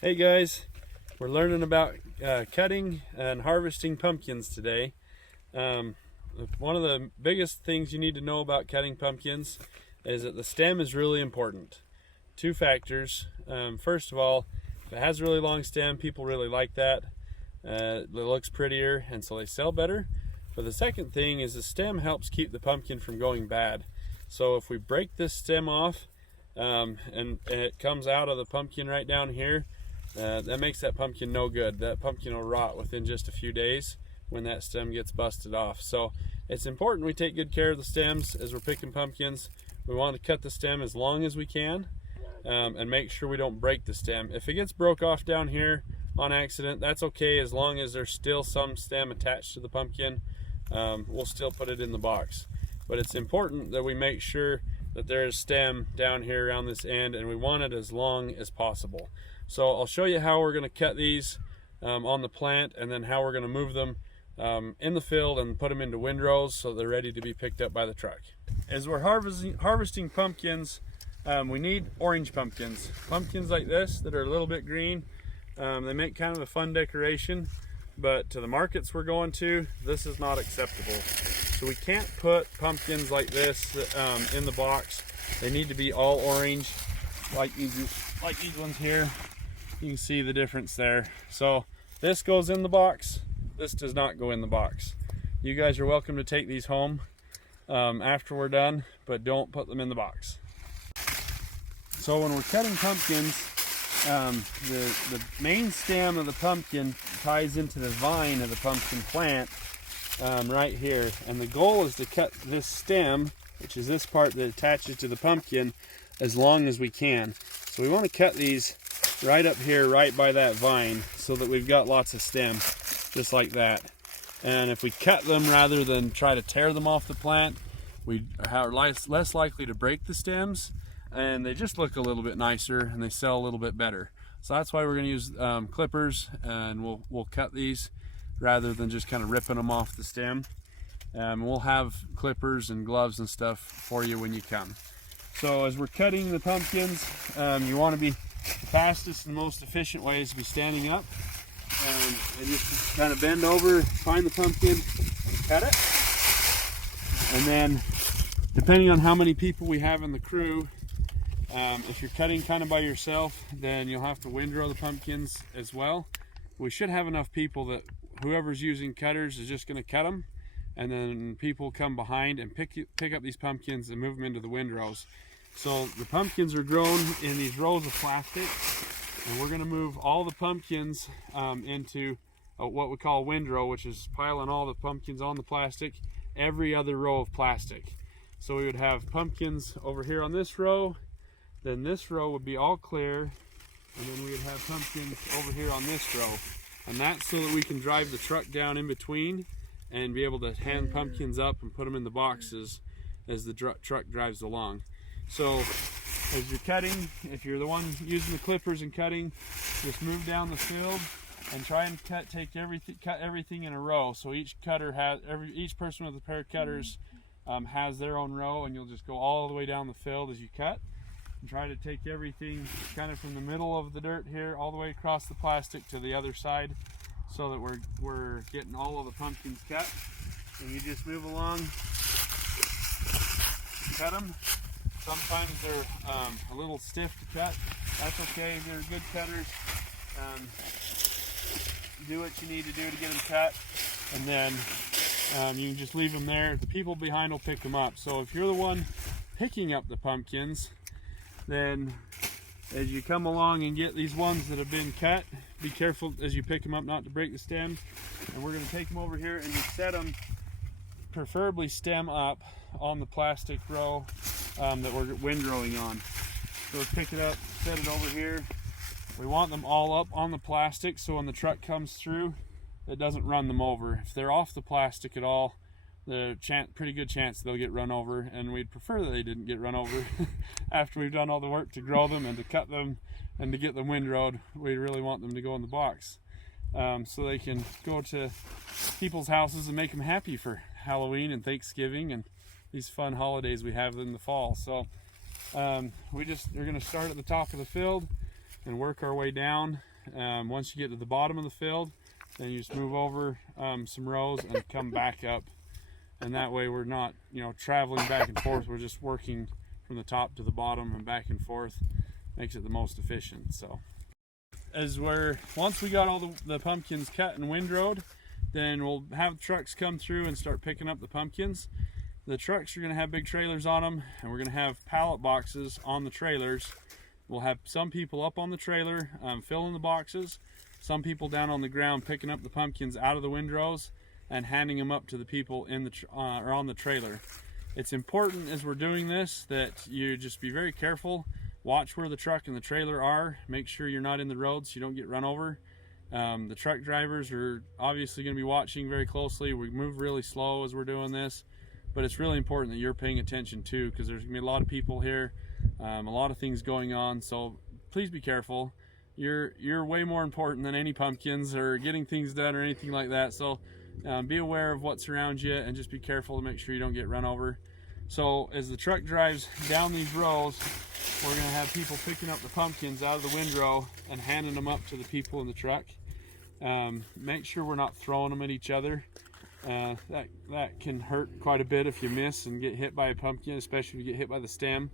Hey guys, we're learning about cutting and harvesting pumpkins today. Um, One of the biggest things you need to know about cutting pumpkins is that the stem is really important. Two factors. First of all, if it has a really long stem, people really like that. It looks prettier and so they sell better. But the second thing is the stem helps keep the pumpkin from going bad. So if we break this stem off and it comes out of the pumpkin right down here, that makes that pumpkin no good. That pumpkin will rot within just a few days when that stem gets busted off. So it's important we take good care of the stems as we're picking pumpkins. We want to cut the stem as long as we can and make sure we don't break the stem. If it gets broke off down here on accident, that's okay, as long as there's still some stem attached to the pumpkin. We'll still put it in the box. But it's important that we make sure that there is stem down here around this end, and we want it as long as possible. So I'll show you how we're going to cut these on the plant, and then how we're going to move them in the field and put them into windrows so they're ready to be picked up by the truck. As we're harvesting pumpkins, we need orange pumpkins. Pumpkins like this that are a little bit green, they make kind of a fun decoration, but to the markets we're going to, this is not acceptable. So we can't put pumpkins like this in the box. They need to be all orange, like these ones here. You can see the difference there. So this goes in the box, this does not go in the box. You guys are welcome to take these home after we're done, but don't put them in the box. So when we're cutting pumpkins, the main stem of the pumpkin ties into the vine of the pumpkin plant right here, and the goal is to cut this stem, which is this part that attaches to the pumpkin, as long as we can. So we want to cut these right up here, right by that vine, so that we've got lots of stem, just like that. And if we cut them rather than try to tear them off the plant, we are less likely to break the stems, and they just look a little bit nicer and they sell a little bit better. So that's why we're going to use clippers, and we'll cut these rather than just kind of ripping them off the stem. We'll have clippers and gloves and stuff for you when you come. So as we're cutting the pumpkins, you want to be, the fastest and most efficient way is to be standing up and just kind of bend over, find the pumpkin and cut it. And then depending on how many people we have in the crew, if you're cutting kind of by yourself, then you'll have to windrow the pumpkins as well. We should have enough people that whoever's using cutters is just going to cut them, and then people come behind and pick up these pumpkins and move them into the windrows. So the pumpkins are grown in these rows of plastic, and we're going to move all the pumpkins into what we call a windrow, which is piling all the pumpkins on the plastic, every other row of plastic. So we would have pumpkins over here on this row, then this row would be all clear, and then we would have pumpkins over here on this row. And that's so that we can drive the truck down in between and be able to hand pumpkins up and put them in the boxes as the truck drives along. So as you're cutting, if you're the one using the clippers and cutting, just move down the field and try and cut everything in a row. So each person with a pair of cutters has their own row, and you'll just go all the way down the field as you cut. And try to take everything kind of from the middle of the dirt here all the way across the plastic to the other side, so that we're getting all of the pumpkins cut. And you just move along, cut them. Sometimes they're a little stiff to cut. That's okay, if you're good cutters. Do what you need to do to get them cut, and then you can just leave them there. The people behind will pick them up. So if you're the one picking up the pumpkins, then as you come along and get these ones that have been cut, be careful as you pick them up not to break the stems. And we're going to take them over here and just set them, preferably stem up, on the plastic row that we're windrowing on. So pick it up, set it over here. We want them all up on the plastic, so when the truck comes through, it doesn't run them over. If they're off the plastic at all, pretty good chance they'll get run over, and we'd prefer that they didn't get run over. After we've done all the work to grow them and to cut them and to get them windrowed, we really want them to go in the box so they can go to people's houses and make them happy for Halloween and Thanksgiving and these fun holidays we have in the fall. So we're going to start at the top of the field and work our way down. Once you get to the bottom of the field, then you just move over some rows and come back up. And that way we're not, traveling back and forth. We're just working from the top to the bottom and back and forth. Makes it the most efficient. So once we got all the pumpkins cut and windrowed, then we'll have trucks come through and start picking up the pumpkins. The trucks are going to have big trailers on them, and we're going to have pallet boxes on the trailers. We'll have some people up on the trailer filling the boxes, some people down on the ground picking up the pumpkins out of the windrows and handing them up to the people or on the trailer. It's important as we're doing this that you just be very careful. Watch where the truck and the trailer are. Make sure you're not in the road so you don't get run over. The truck drivers are obviously going to be watching very closely. We move really slow as we're doing this, but it's really important that you're paying attention too, because there's going to be a lot of people here, a lot of things going on. So please be careful. You're way more important than any pumpkins or getting things done or anything like that. So be aware of what's around you and just be careful to make sure you don't get run over. So as the truck drives down these rows, we're going to have people picking up the pumpkins out of the windrow and handing them up to the people in the truck. Make sure we're not throwing them at each other. That can hurt quite a bit if you miss and get hit by a pumpkin, especially if you get hit by the stem.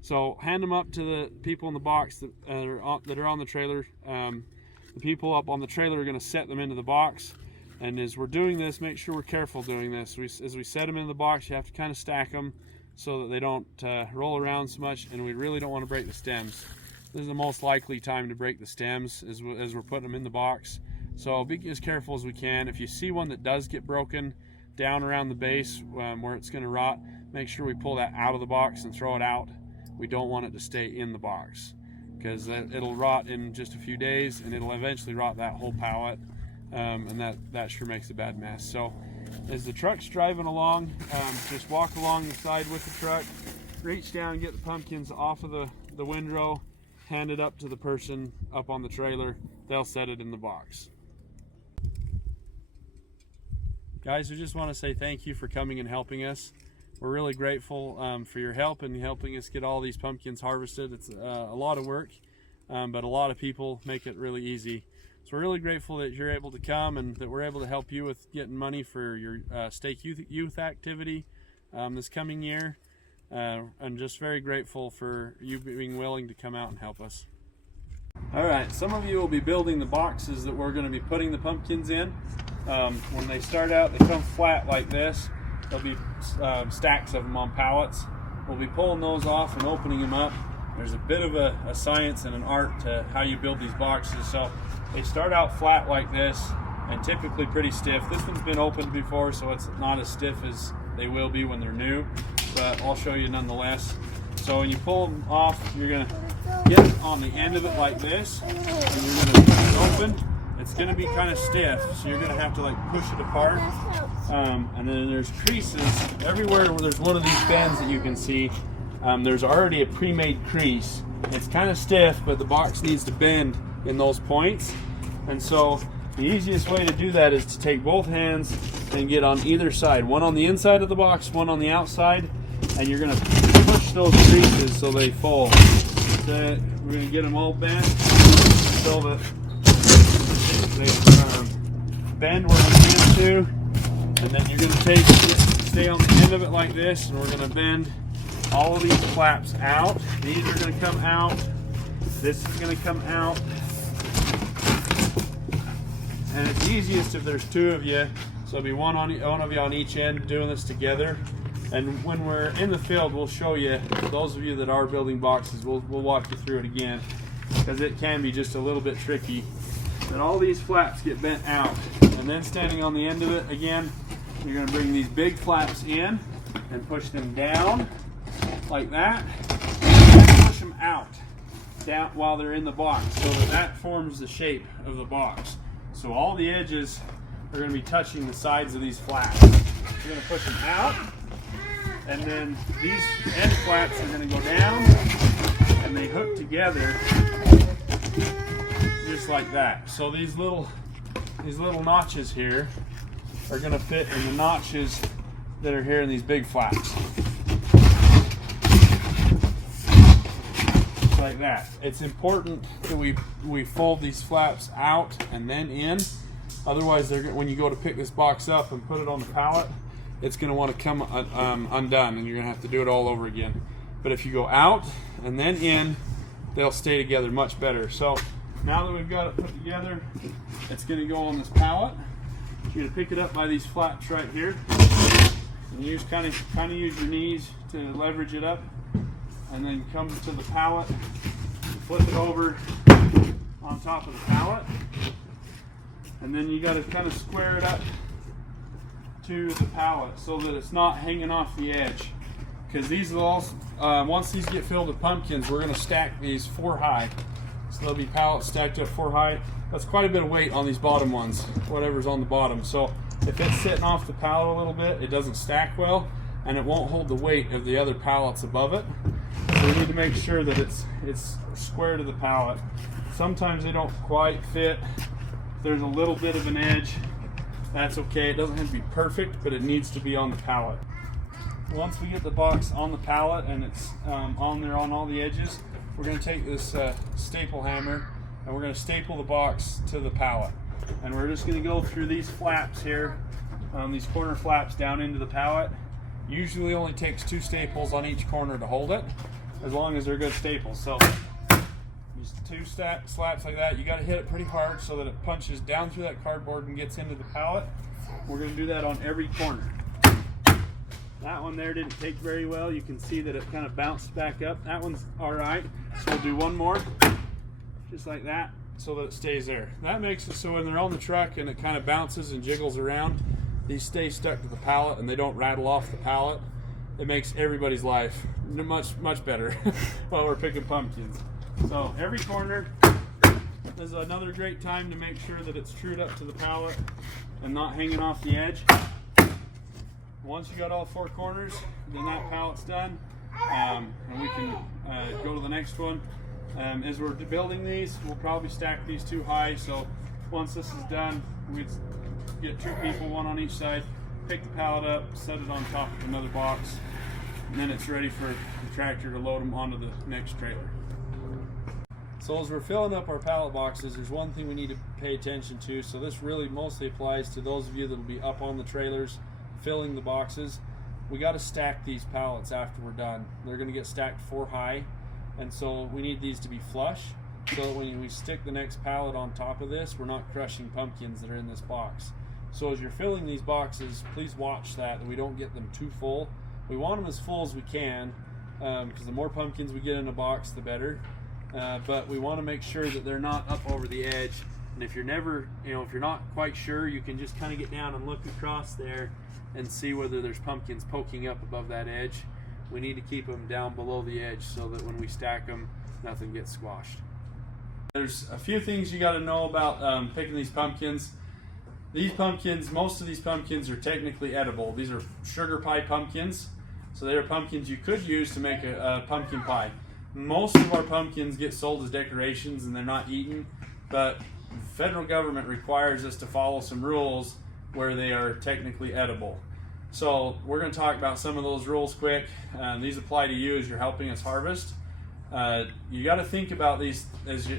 So hand them up to the people in the box that are on the trailer. The people up on the trailer are going to set them into the box. And as we're doing this, make sure we're careful doing this. As we set them in the box, you have to kind of stack them so that they don't roll around so much, and we really don't want to break the stems. This is the most likely time to break the stems as we're putting them in the box. So be as careful as we can. If you see one that does get broken down around the base where it's going to rot, make sure we pull that out of the box and throw it out. We don't want it to stay in the box because it'll rot in just a few days, and it'll eventually rot that whole pallet. And that sure makes a bad mess. So as the truck's driving along, just walk along the side with the truck, reach down and get the pumpkins off of the windrow, hand it up to the person up on the trailer. They'll set it in the box. Guys, we just want to say thank you for coming and helping us. We're really grateful for your help in helping us get all these pumpkins harvested. It's a lot of work, but a lot of people make it really easy. So we're really grateful that you're able to come and that we're able to help you with getting money for your stake youth activity this coming year. I'm just very grateful for you being willing to come out and help us. All right, some of you will be building the boxes that we're going to be putting the pumpkins in. When they start out, they come flat like this. There'll be stacks of them on pallets. We'll be pulling those off and opening them up. There's a bit of a science and an art to how you build these boxes. So they start out flat like this and typically pretty stiff. This one's been opened before, so it's not as stiff as they will be when they're new, but I'll show you nonetheless. So when you pull them off, you're going to get on the end of it like this, and you're going to push it open. It's going to be kind of stiff, so you're going to have to like push it apart. And then there's creases everywhere where there's one of these bends that you can see. There's already a pre-made crease. It's kind of stiff, but the box needs to bend in those points. And so the easiest way to do that is to take both hands and get on either side. One on the inside of the box, one on the outside. And you're going to push those creases so they fold. So we're going to get them all bent so that they bend where we need to. And then you're going to stay on the end of it like this, and we're going to bend all of these flaps out. These are going to come out. This is going to come out. And it's easiest if there's two of you. So it'll be one of you on each end doing this together. And when we're in the field, we'll show you, those of you that are building boxes, we'll walk you through it again, because it can be just a little bit tricky. But all these flaps get bent out. And then standing on the end of it again, you're going to bring these big flaps in and push them down like that, and push them out down while they're in the box, so that forms the shape of the box. So all the edges are going to be touching the sides of these flaps. You're going to push them out, and then these end flaps are going to go down, and they hook together just like that. So these little notches here are going to fit in the notches that are here in these big flaps. So like that. It's important that we fold these flaps out and then in. Otherwise, when you go to pick this box up and put it on the pallet, it's going to want to come undone, and you're going to have to do it all over again. But if you go out and then in, they'll stay together much better. So now that we've got it put together, it's going to go on this pallet. You're going to pick it up by these flaps right here, and use kind of use your knees to leverage it up, and then come to the pallet, flip it over on top of the pallet, and then you got to kind of square it up to the pallet so that it's not hanging off the edge. Because these will also, once these get filled with pumpkins, we're going to stack these 4 high. So there'll be pallets stacked up 4 high. That's quite a bit of weight on these bottom ones, whatever's on the bottom. So if it's sitting off the pallet a little bit, it doesn't stack well, and it won't hold the weight of the other pallets above it. So we need to make sure that it's square to the pallet. Sometimes they don't quite fit. If there's a little bit of an edge, that's okay. It doesn't have to be perfect, but it needs to be on the pallet. Once we get the box on the pallet and it's on there on all the edges, we're going to take this staple hammer and we're going to staple the box to the pallet. And we're just going to go through these flaps here, these corner flaps down into the pallet. Usually only takes 2 staples on each corner to hold it, as long as they're good staples. So just 2 slaps like that. You got to hit it pretty hard so that it punches down through that cardboard and gets into the pallet. We're going to do that on every corner. That one there didn't take very well. You can see that it kind of bounced back up. That one's all right. So we'll do one more, just like that, so that it stays there. That makes it so when they're on the truck and it kind of bounces and jiggles around, these stay stuck to the pallet and they don't rattle off the pallet. It makes everybody's life much better while we're picking pumpkins. So every corner is another great time to make sure that it's trued up to the pallet and not hanging off the edge. Once you got all 4 corners, then that pallet's done, and we can go to the next one. As we're building these, we'll probably stack these 2 high, so once this is done, we'd get 2 people, 1 on each side, pick the pallet up, set it on top of another box, and then it's ready for the tractor to load them onto the next trailer. So as we're filling up our pallet boxes, there's one thing we need to pay attention to. So this really mostly applies to those of you that will be up on the trailers filling the boxes. We got to stack these pallets after we're done. They're going to get stacked 4 high, and so we need these to be flush, so that when we stick the next pallet on top of this, we're not crushing pumpkins that are in this box. So as you're filling these boxes, please watch that we don't get them too full. We want them as full as we can, because the more pumpkins we get in a box, the better. But we want to make sure that they're not up over the edge. And if you're not quite sure, you can just kind of get down and look across there and see whether there's pumpkins poking up above that edge. We need to keep them down below the edge so that when we stack them, nothing gets squashed. There's a few things you got to know about picking these pumpkins. Most of these pumpkins are technically edible. These are sugar pie pumpkins, so they are pumpkins you could use to make a pumpkin pie. Most of our pumpkins get sold as decorations and they're not eaten, but the federal government requires us to follow some rules where they are technically edible. So we're going to talk about some of those rules quick. These apply to you as you're helping us harvest. You got to think about these as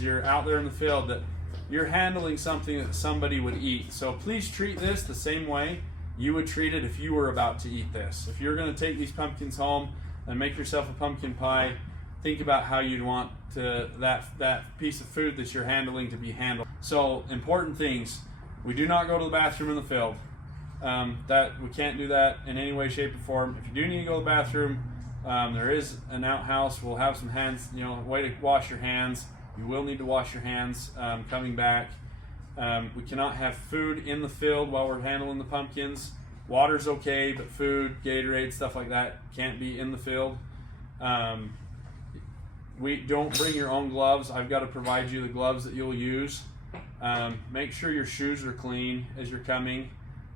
you're out there in the field, that you're handling something that somebody would eat. So please treat this the same way you would treat it if you were about to eat this. If you're going to take these pumpkins home and make yourself a pumpkin pie, think about how you'd want that piece of food that you're handling to be handled. So important things: we do not go to the bathroom in the field. That we can't do that in any way, shape, or form. If you do need to go to the bathroom, there is an outhouse. We'll have some hands, way to wash your hands. You will need to wash your hands coming back. We cannot have food in the field while we're handling the pumpkins. Water's okay, but food, Gatorade, stuff like that can't be in the field. We don't bring your own gloves. I've got to provide you the gloves that you'll use. Make sure your shoes are clean as you're coming.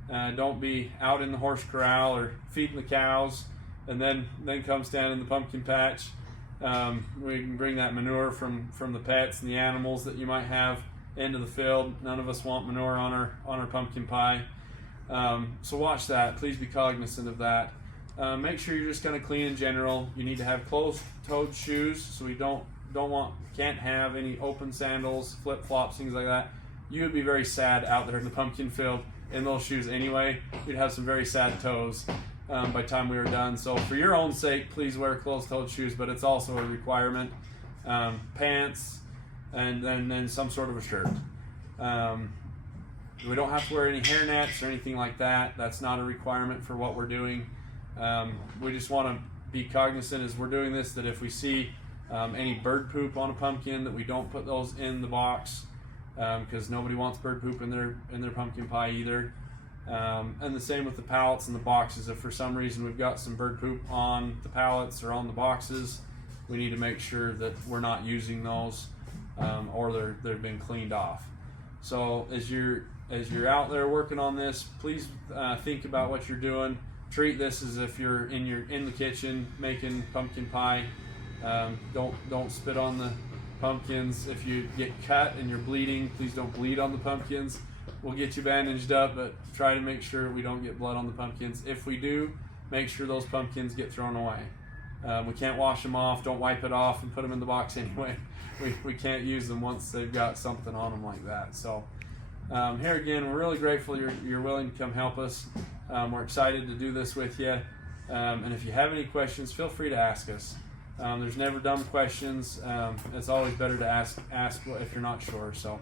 Don't be out in the horse corral or feeding the cows and then come stand in the pumpkin patch. We can bring that manure from the pets and the animals that you might have into the field. None of us want manure on our pumpkin pie. So watch that. Please be cognizant of that. make sure you're just going to clean in general. You need to have closed-toed shoes, so we can't have any open sandals, flip-flops, things like that. You would be very sad out there in the pumpkin field in those shoes anyway. You'd have some very sad toes by the time we were done. So for your own sake, please wear closed-toed shoes, but it's also a requirement. Pants, and then some sort of a shirt. We don't have to wear any hair nets or anything like that. That's not a requirement for what we're doing. We just want to be cognizant as we're doing this that if we see any bird poop on a pumpkin, that we don't put those in the box, because nobody wants bird poop in their pumpkin pie either. And the same with the pallets and the boxes. If for some reason we've got some bird poop on the pallets or on the boxes, we need to make sure that we're not using those, or they've been cleaned off. So as you're out there working on this, please think about what you're doing. Treat this as if you're in the kitchen making pumpkin pie. Don't spit on the pumpkins. If you get cut and you're bleeding, please don't bleed on the pumpkins. We'll get you bandaged up, but try to make sure we don't get blood on the pumpkins. If we do, make sure those pumpkins get thrown away. We can't wash them off. Don't wipe it off and put them in the box anyway. We can't use them once they've got something on them like that. So here again, we're really grateful you're willing to come help us. We're excited to do this with you. And if you have any questions, feel free to ask us. There's never dumb questions. It's always better to ask if you're not sure. So